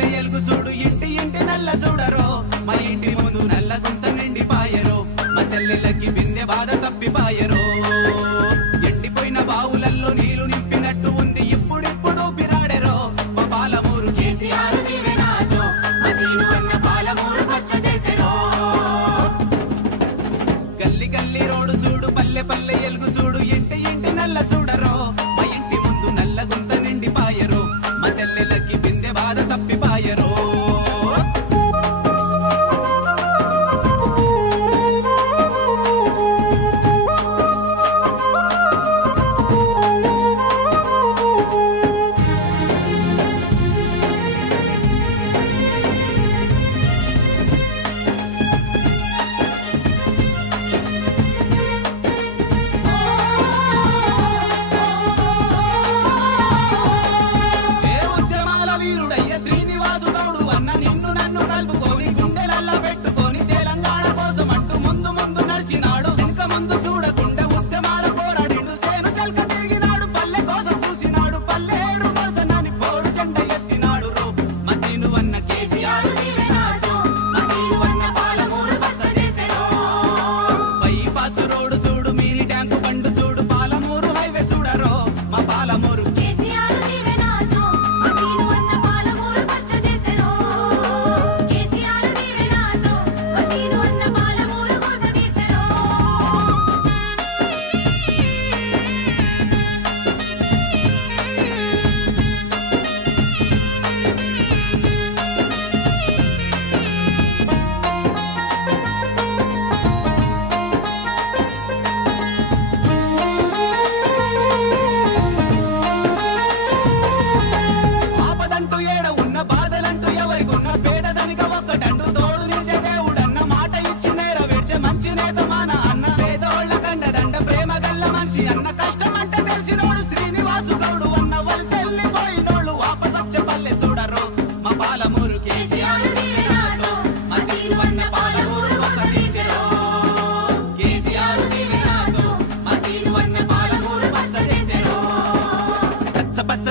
పల్లె ఎలుగు చూడు ఇంటి ఇంటి నల్ల చూడరో మా ఇంటి ముందు నల్ల గుంత నిండి పాయరో మా చెల్లెలకి బిందె బాధ తప్పి పాయరో ఎండిపోయిన బావులల్లో నీళ్లు నింపినట్టు ఉంది ఇప్పుడిప్పుడు పిరాడెరో మా పాలమూరు కేసీఆర్ దీవెనతో మా సీనువన్న పాలమూరు పచ్చ చేసెరో గల్లి గల్లి రోడ్డు చూడు పల్లె పల్లె ఎలుగు చూడు ఇంటి ఇంటి నల్ల చూడరో మా ఇంటి ముందు నల్ల గుంత నిండి పాయరో మా చెల్లెలకి బిందె బాధ తప్పి పాయరో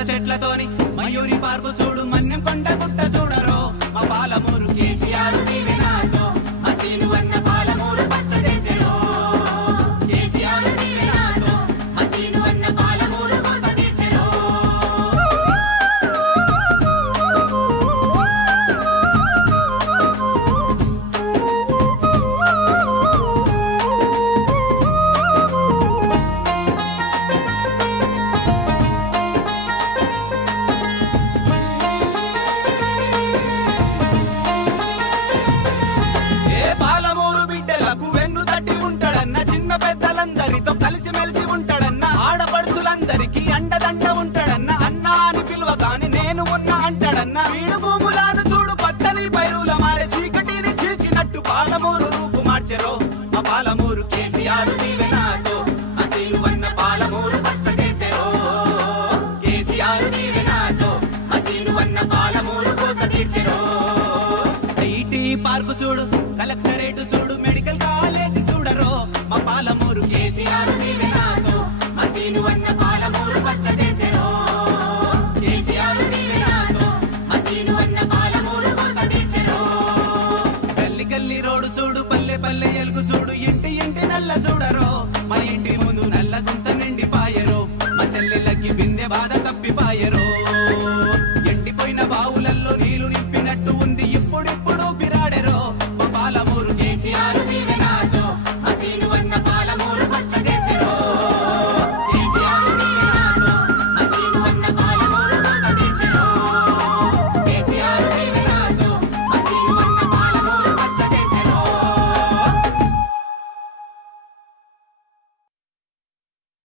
చెట్లతోని మయూరి పార్కు చూడు మన్యం కొండ గుట్ట చూడరో మా పాలమూరు కేసీఆర్ దీవెనతో మా సీనువన్న పాలమూరు పచ్చ చేసెరో కేసీఆర్ దీవెనతో మా సీనువన్న పాలమూరు కోస తీర్చెరో పెద్దలందరితో కలిసి మెలిసి ఉంటాడన్న ఆడపడుచులందరికీ అండదండ ఉంటాడన్న అన్నా అని పిలువగాని నేను ఉన్నా అంటాడన్న వీడు భూములను చూడు పచ్చని పైరుల మారే చీకటిని చీల్చినట్టు పాలమూరు రూపు మార్చెరో మా పాలమూరు కేసీఆర్ దీవెనతో మా సీనువన్న పాలమూరు పచ్చ చేసెరో కేసీఆర్ దీవెనతో మా సీనువన్న పాలమూరు కోస తీర్చెరో ఐటీ పార్కు చూడు కలెక్టరేట్